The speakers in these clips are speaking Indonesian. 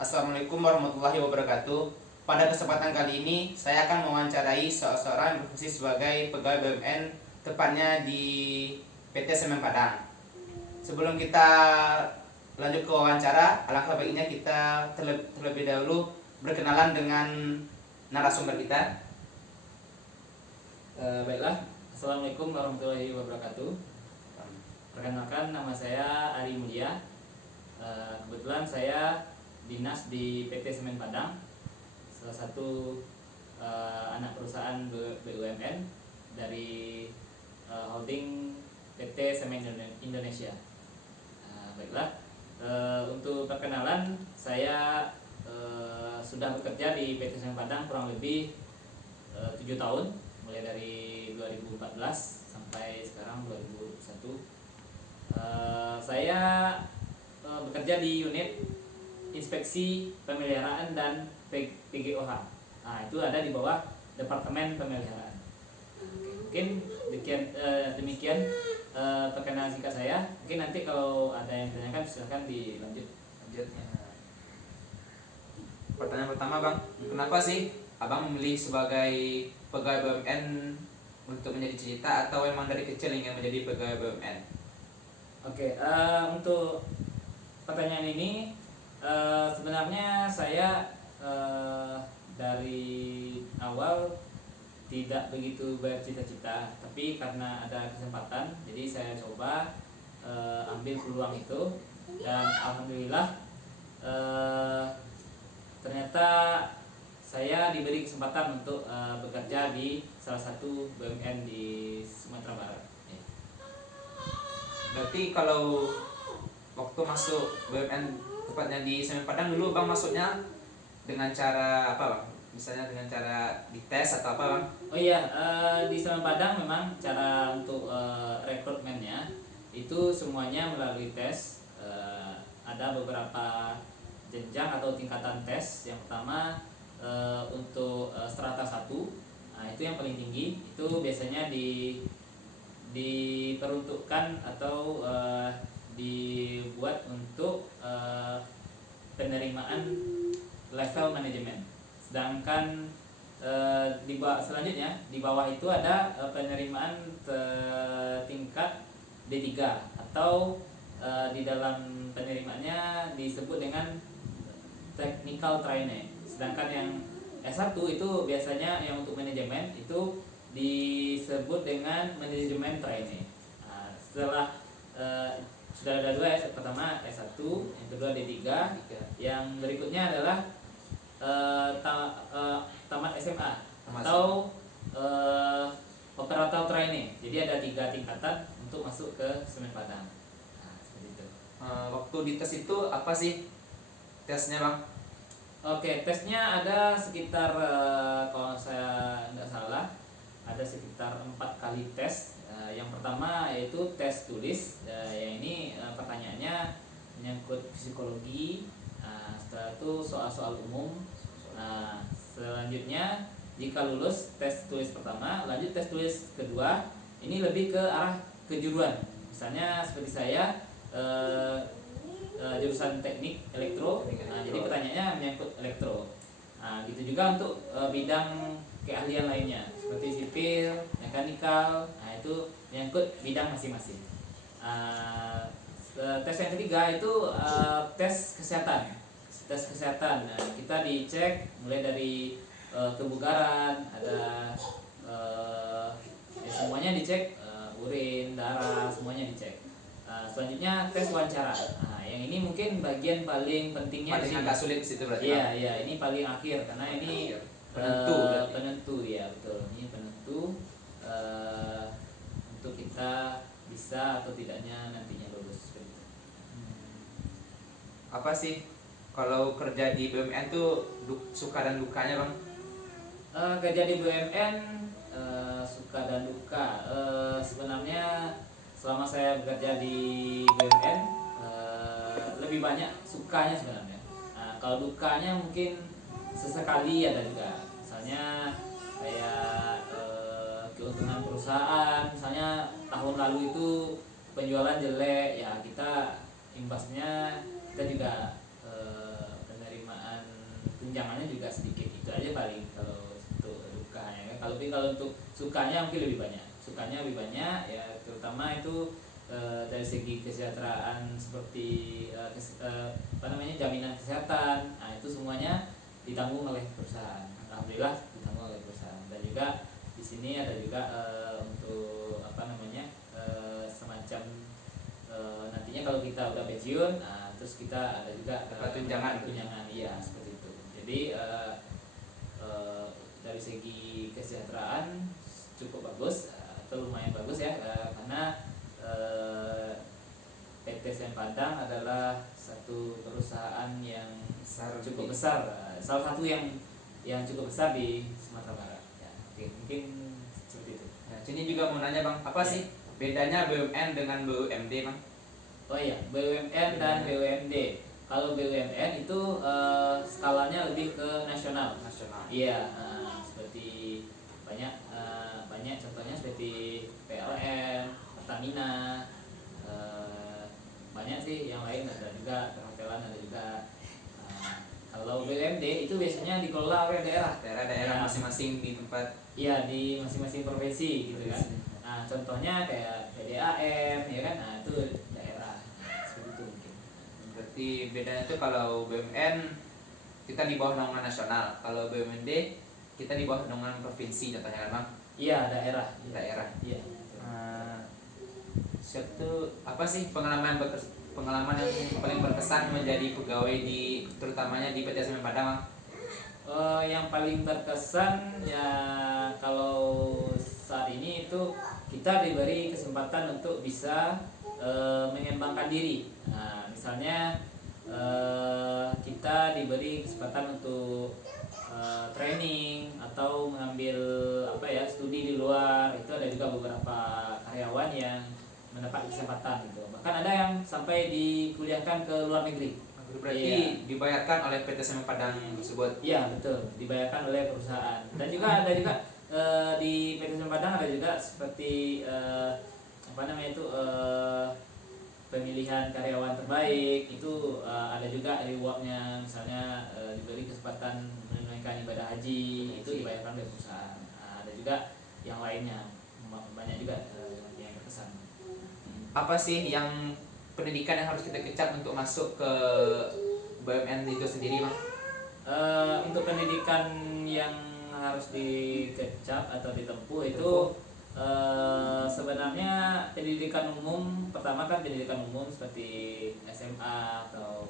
Assalamualaikum warahmatullahi wabarakatuh. Pada kesempatan kali ini, saya akan mewawancarai seorang yang berfungsi sebagai pegawai BUMN, tepatnya di PT Semen Padang. Sebelum kita lanjut ke wawancara, alangkah baiknya kita terlebih dahulu berkenalan dengan narasumber kita. Baiklah, Assalamualaikum warahmatullahi wabarakatuh. Perkenalkan, nama saya Ari Mulia. Kebetulan saya dinas di PT Semen Padang, salah satu anak perusahaan BUMN dari holding PT Semen Indonesia. Baiklah, untuk perkenalan, saya sudah bekerja di PT Semen Padang kurang lebih 7 tahun, mulai dari 2014 sampai sekarang 2021. Saya bekerja di unit inspeksi pemeliharaan dan PGOH. Nah, itu ada di bawah Departemen Pemeliharaan. Mungkin demikian perkenalan singkat saya. Mungkin nanti kalau ada yang ditanyakan silahkan dilanjut. Pertanyaan pertama, Bang, kenapa sih Abang memilih sebagai pegawai BUMN untuk menjadi cita atau emang dari kecil ingin menjadi pegawai BUMN? Oke, untuk pertanyaan ini sebenarnya saya dari awal tidak begitu bercita-cita, tapi karena ada kesempatan, jadi saya coba ambil peluang itu, dan alhamdulillah ternyata saya diberi kesempatan untuk bekerja di salah satu BUMN di Sumatera Barat. Berarti kalau waktu masuk BUMN tepatnya di Semen Padang dulu, Bang, masuknya dengan cara apa, Bang? Misalnya dengan cara dites atau apa, Bang? Oh iya, di Semen Padang memang cara untuk rekrutmennya itu semuanya melalui tes. Ada beberapa jenjang atau tingkatan tes. Yang pertama untuk strata 1, nah itu yang paling tinggi. Itu biasanya diperuntukkan atau dibuat untuk penerimaan level manajemen. Sedangkan selanjutnya di bawah itu ada penerimaan tingkat D3, atau di dalam penerimaannya disebut dengan technical trainee. Sedangkan yang S1 itu biasanya yang untuk manajemen itu disebut dengan manajemen trainee. Nah, setelah sudah ada dua, pertama S1, yang kedua D3, yang berikutnya adalah tamat SMA atau operator trainee. Jadi ada 3 tingkatan untuk masuk ke Semen Padang. Nah, seperti itu. Waktu dites itu apa sih tesnya, Bang? Oke, tesnya ada sekitar kalau saya tidak salah ada sekitar 4 kali tes. Yang pertama yaitu tes tulis. Yang ini pertanyaannya menyangkut psikologi. Setelah itu soal-soal umum. Selanjutnya jika lulus tes tulis pertama, lanjut tes tulis kedua. Ini lebih ke arah kejuruan. Misalnya seperti saya jurusan teknik elektro. Jadi pertanyaannya menyangkut elektro. Gitu juga untuk bidang keahlian lainnya seperti sipil, mekanikal. Itu menyangkut bidang masing-masing. Tes yang ketiga itu tes kesehatan. Tes kesehatan. Kita dicek mulai dari kebugaran, ada semuanya dicek, urin, darah, semuanya dicek. Selanjutnya tes wawancara. Yang ini mungkin bagian paling pentingnya, paling agak sulit situ berarti. Iya, ini paling akhir karena ini penentu, ya betul. Ini penentu untuk kita bisa atau tidaknya nantinya lulus. Apa sih kalau kerja di BUMN tuh suka dan dukanya, Bang? Kerja di BUMN suka dan duka. Sebenarnya selama saya bekerja di BUMN lebih banyak sukanya sebenarnya. Kalau dukanya mungkin sesekali ada juga. Misalnya kayak keuntungan perusahaan, misalnya tahun lalu itu penjualan jelek, ya kita imbasnya kita juga penerimaan tunjangannya juga sedikit. Itu aja paling kalau untuk dukanya. Kalau untuk sukanya mungkin lebih banyak. Sukanya lebih banyak ya, terutama itu dari segi kesejahteraan seperti jaminan kesehatan. Nah, itu semuanya ditanggung oleh perusahaan. Alhamdulillah ditanggung oleh perusahaan. Dan juga di sini ada juga untuk semacam nantinya kalau kita udah pensiun, nah, terus kita ada juga tunjangan, iya seperti itu. Jadi dari segi kesejahteraan cukup bagus atau lumayan bagus ya, karena PT Semen Padang adalah satu perusahaan yang cukup besar, salah satu yang cukup besar di Sumatera Barat. Ya, mungkin seperti itu. Nah, sini juga mau nanya Bang, apa sih bedanya BUMN dengan BUMD Bang? Oh iya, BUMN dan BUMD. Kalau BUMN itu skalanya lebih ke nasional. Iya, seperti banyak contohnya seperti PLN, Pertamina, banyak sih yang lain, ada juga perhotelan, ada juga. Kalau BUMD itu biasanya dikelola oleh daerah Masing-masing di tempat. Iya, di masing-masing provinsi gitu kan. Nah, contohnya kayak PDAM ya kan. Nah, itu daerah. Seperti itu mungkin. Berarti bedanya itu kalau BUMN kita di bawah naungan nasional, kalau BUMD kita di bawah naungan provinsi contohnya kan Bang? Iya, daerah. Iya. Suatu apa sih pengalaman yang paling berkesan menjadi pegawai terutamanya di PT Semen Padang Bang? Yang paling berkesan ya kalau saat ini itu kita diberi kesempatan untuk bisa mengembangkan diri. Nah, misalnya kita diberi kesempatan untuk training atau mengambil studi di luar. Itu ada juga beberapa karyawan yang mendapat kesempatan gitu. Bahkan ada yang sampai dikuliahkan ke luar negeri. Berarti dibayarkan oleh PT Semen Padang tersebut. Iya, betul, dibayarkan oleh perusahaan. Dan juga ada juga di PT Semen Padang ada juga seperti pemilihan karyawan terbaik. Itu ada juga rewardnya, misalnya diberi kesempatan menunaikan ibadah haji, itu dibayarkan oleh perusahaan. Nah, ada juga yang lainnya, banyak juga yang berkesan. Apa sih yang pendidikan yang harus kita kecap untuk masuk ke BUMN itu sendiri Bang? Untuk pendidikan yang harus dikecap atau ditempuh itu sebenarnya pendidikan umum. Pertama kan pendidikan umum seperti SMA atau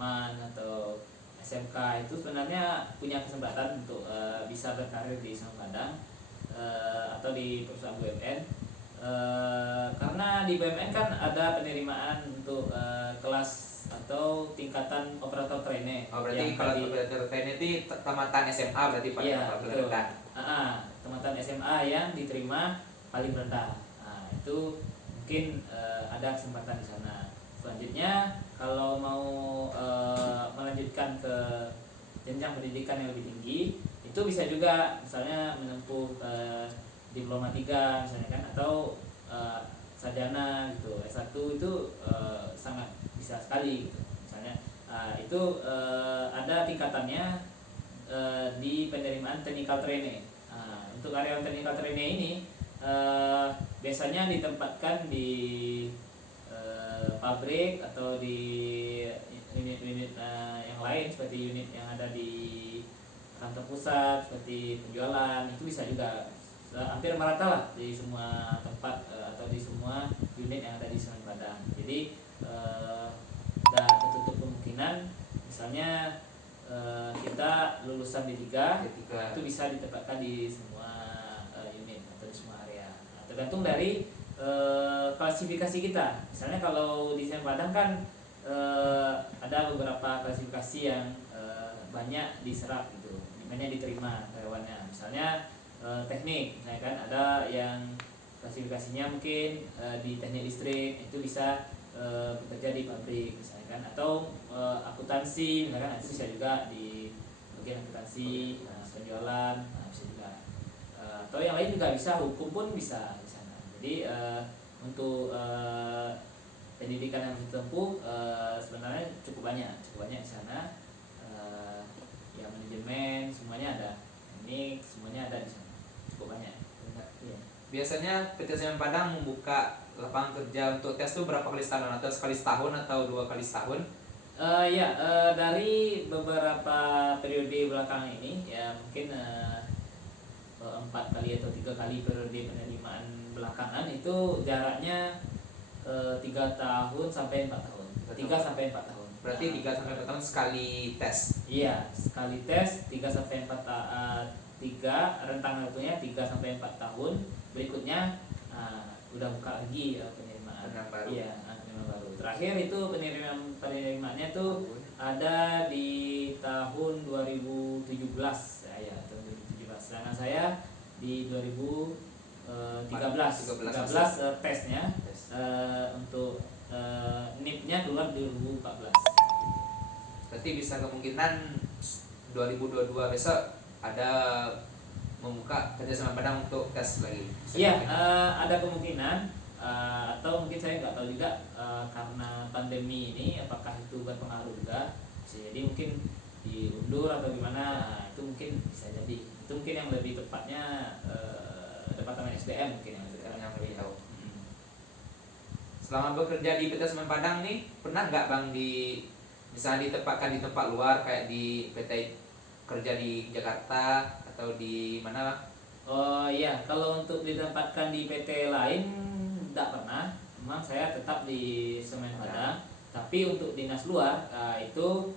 MAN atau SMK itu sebenarnya punya kesempatan untuk bisa berkarir di Semen Padang atau di perusahaan BUMN. Karena di BUMN kan ada penerimaan untuk kelas atau tingkatan operator trainee. Oh, berarti kalau operator trainee itu tamatan SMA berarti paling rendah. Tamatan SMA yang diterima paling rendah. Nah, itu mungkin ada kesempatan di sana. Selanjutnya kalau mau melanjutkan ke jenjang pendidikan yang lebih tinggi, itu bisa juga misalnya menempuh diploma 3 misalnya kan, atau sarjana gitu. S1 itu sangat bisa sekali gitu. Misalnya itu ada tingkatannya di penerimaan technical trainee. Untuk karyawan technical trainee ini biasanya ditempatkan di pabrik atau di unit-unit yang lain, seperti unit yang ada di kantor pusat seperti penjualan. Itu bisa juga hampir merata lah di semua tempat atau di semua unit yang ada di Semen Padang. Jadi tidak tertutup kemungkinan misalnya kita lulusan D3 itu bisa ditempatkan di semua unit atau di semua area. Nah, tergantung dari klasifikasi kita. Misalnya kalau di Semen Padang kan ada beberapa klasifikasi yang banyak diserap gitu, banyak diterima karyawannya. Misalnya teknik, misalnya kan ada yang klasifikasinya mungkin di teknik listrik, itu bisa bekerja di pabrik misalnya kan, atau akuntansi misalkan, itu bisa juga di bagian akuntansi, penjualan, bisa juga, atau yang lain juga bisa, hukum pun bisa di sana. Jadi untuk pendidikan yang ditempuh sebenarnya cukup banyak di sana. ya manajemen semuanya ada, teknik semuanya ada di sana, cukup banyak. Iya. Biasanya PT Semen Padang membuka lapangan kerja untuk tes tuh berapa kali setahun, atau sekali setahun atau 2 kali setahun? Ya, dari beberapa periode belakangan ini ya mungkin 4 kali atau 3 kali periode penerimaan belakangan itu jaraknya 3 tahun sampai 4 tahun, 3 sampai 4 tahun. Berarti 3 sampai 4 tahun sekali tes. Iya, sekali tes 3 rentang waktunya 3 sampai 4 tahun. Berikutnya udah buka lagi penerimaan. Penerimaan baru. Iya, penerimaan baru. Terakhir itu penerimaannya tuh ada di tahun 2017 ya, tahun 2017. Sedangkan saya di 2013 tesnya untuk NIP-nya keluar di 2014. Berarti bisa kemungkinan 2022 besok ada membuka kerja sama Padang untuk tes lagi. Iya, ada kemungkinan atau mungkin saya nggak tahu juga karena pandemi ini apakah itu berpengaruh juga. Jadi mungkin diundur atau gimana, itu mungkin bisa jadi. Itu mungkin yang lebih tepatnya Departemen SDM mungkin yang lebih tahu. Selama bekerja di PT Semen Padang nih, pernah nggak Bang misalnya ditempatkan di tempat luar kayak di PT kerja di Jakarta atau di mana Bang? Oh iya, kalau untuk ditempatkan di PT lain tidak pernah. Memang saya tetap di Semen Padang. Tapi untuk dinas luar itu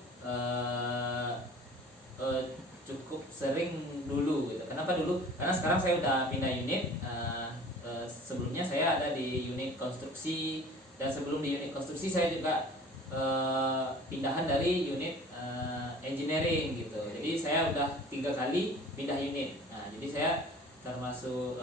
cukup sering dulu gitu. Kenapa dulu? Karena sekarang saya udah pindah unit. Sebelumnya saya ada di unit konstruksi, dan sebelum di unit konstruksi saya juga pindahan dari unit engineering gitu. Jadi saya udah 3 kali pindah unit. Nah, jadi saya termasuk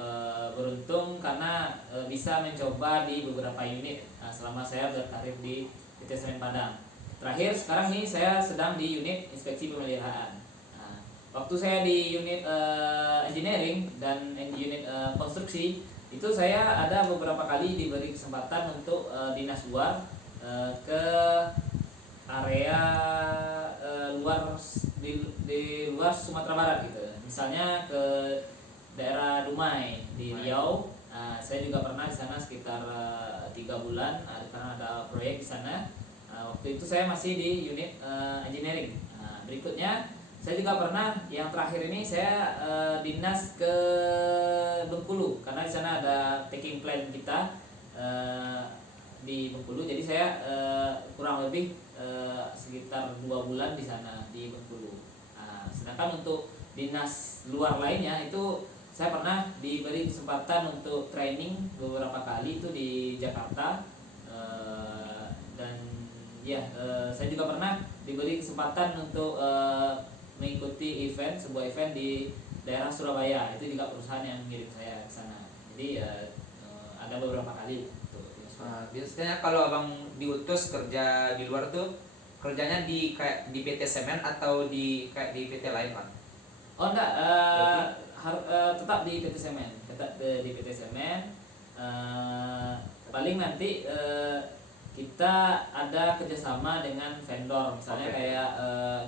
beruntung karena bisa mencoba di beberapa unit selama saya berkarir di PT Semen Padang. Terakhir sekarang nih saya sedang di unit inspeksi pemeliharaan. Nah, waktu saya di unit engineering dan unit konstruksi itu saya ada beberapa kali diberi kesempatan untuk dinas luar ke area luar di luar Sumatera Barat gitu. Misalnya ke daerah Dumai di Riau. Saya juga pernah di sana sekitar 3 bulan karena ada proyek di sana. Waktu itu saya masih di unit engineering. Berikutnya saya juga pernah, yang terakhir ini saya dinas ke Bengkulu karena di sana ada taking plan kita di Bengkulu. Jadi saya kurang lebih sekitar 2 bulan di sana di Bengkulu. Sedangkan untuk dinas luar lainnya itu saya pernah diberi kesempatan untuk training beberapa kali itu di Jakarta, dan ya saya juga pernah diberi kesempatan untuk mengikuti sebuah event di daerah Surabaya. Itu juga perusahaan yang mengirim saya ke sana. Jadi ada beberapa kali tuh. Biasanya kalau Abang diutus kerja di luar tuh kerjanya kayak di PT Semen atau kayak di PT lain Bang? Oh enggak, tetap di PT Semen, di PT Semen. Paling nanti kita ada kerjasama dengan vendor, misalnya kayak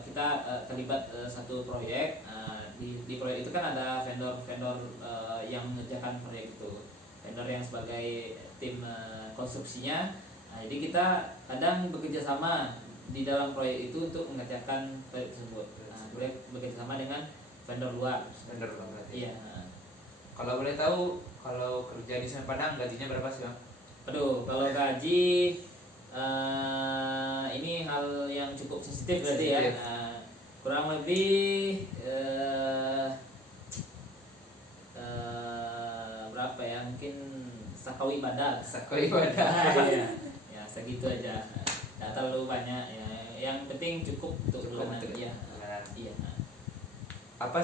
kita terlibat satu proyek. Di proyek itu kan ada vendor yang mengerjakan proyek itu, vendor yang sebagai tim konstruksinya. Jadi kita kadang bekerja sama di dalam proyek itu untuk mengerjakan proyek tersebut. Bekerja sama dengan vendor luar. Vendor luar berarti. Iya. Kalau boleh tahu, kalau kerja di Semen Padang gajinya berapa sih Bang? Aduh, kalau gaji ini hal yang cukup sensitif berarti ya. Kurang lebih berapa ya? Mungkin sakawi badak. Sakawi badak. Ya, ya segitu aja. Tidak terlalu banyak ya. Yang penting cukup untuk bulanan. Iya. Iya. Apa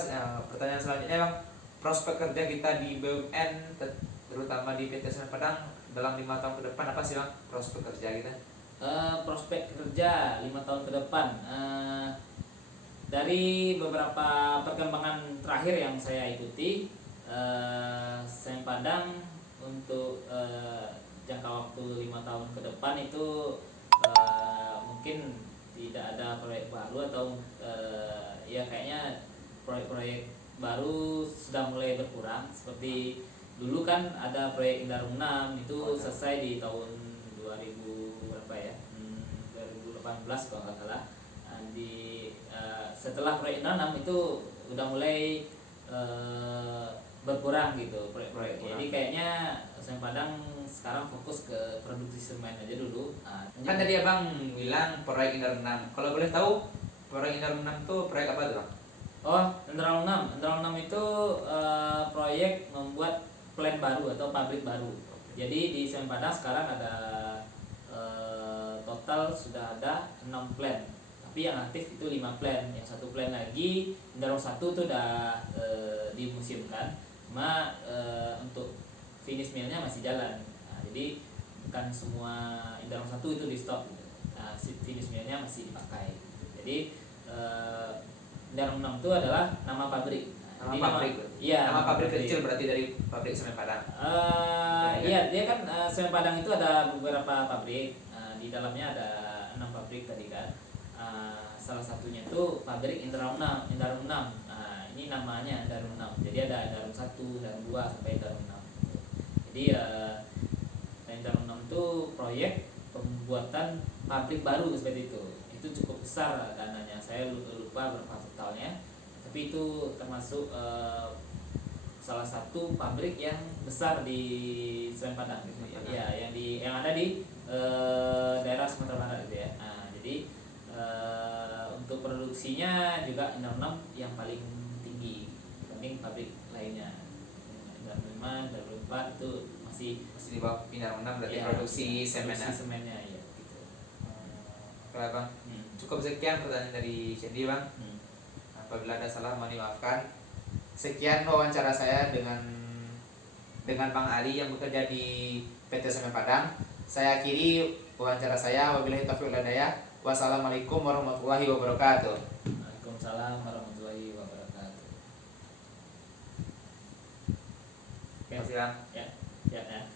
pertanyaan selanjutnya Bang? Prospek kerja kita di BUMN terutama di PT Semen Padang dalam 5 tahun ke depan apa sih Bang prospek kerja kita? Prospek kerja 5 tahun ke depan, dari beberapa perkembangan terakhir yang saya ikuti, Semen Padang untuk jangka waktu 5 tahun ke depan itu mungkin tidak ada proyek baru atau ya kayaknya proyek-proyek baru sudah mulai berkurang. Seperti dulu kan ada proyek Indarung 6 itu selesai di tahun 2000 berapa ya, 2018 kalau nggak salah. Nah, setelah proyek Indarung 6 itu udah mulai berkurang gitu proyek-proyek. Jadi kayaknya Semen Padang sekarang fokus ke produksi semen aja dulu. Kan tadi abang bilang proyek Indarung 6. Kalau boleh tahu proyek Indarung 6 tuh proyek apa tuh bang? Oh, Indarung 6 itu proyek membuat plant baru atau pabrik baru. Jadi di Semen Padang sekarang ada total sudah ada 6 plant. Tapi yang aktif itu 5 plant. Yang satu plant lagi Indarung 1 itu udah dimuseumkan. Cuma untuk finish millnya masih jalan. Nah, jadi bukan semua Indarung 1 itu di stop. Nah, finish millnya masih dipakai. Jadi Indarung 6 itu adalah nama pabrik. Nama pabrik. Iya, nama pabrik kecil berarti dari pabrik Semen Padang. Iya, dia kan Semen Padang itu ada beberapa pabrik. Di dalamnya ada 6 pabrik tadi kan. Salah satunya itu pabrik Indarung 6. Ini namanya Indarung 6. Jadi ada Indarung 1, Indarung 2 sampai Indarung 6. Jadi Indarung 6 itu proyek pembuatan pabrik baru seperti itu. Itu cukup besar dananya. Saya lupa berapa totalnya. Tapi itu termasuk salah satu pabrik yang besar di Semen Padang gitu ya. Yang ada di daerah Sumatera Barat gitu ya. Nah, jadi untuk produksinya juga Indarung 6 yang paling tinggi dibanding pabrik lainnya. Indarung 5, Indarung 4 itu masih di bawah Indarung 6 berarti produksi semennya. Produksi semennya ya gitu. Oke bang. Cukup sekian pertanyaan dari Cendi bang. Apabila ada salah mohon dimaafkan. Sekian wawancara saya dengan Bang Ali yang bekerja di PT Semen Padang. Saya akhiri wawancara saya. Wabillahi taufiq wal hidayah. Wassalamualaikum warahmatullahi wabarakatuh. Waalaikumsalam warahmatullahi wabarakatuh. Terima kasih bang. Ya.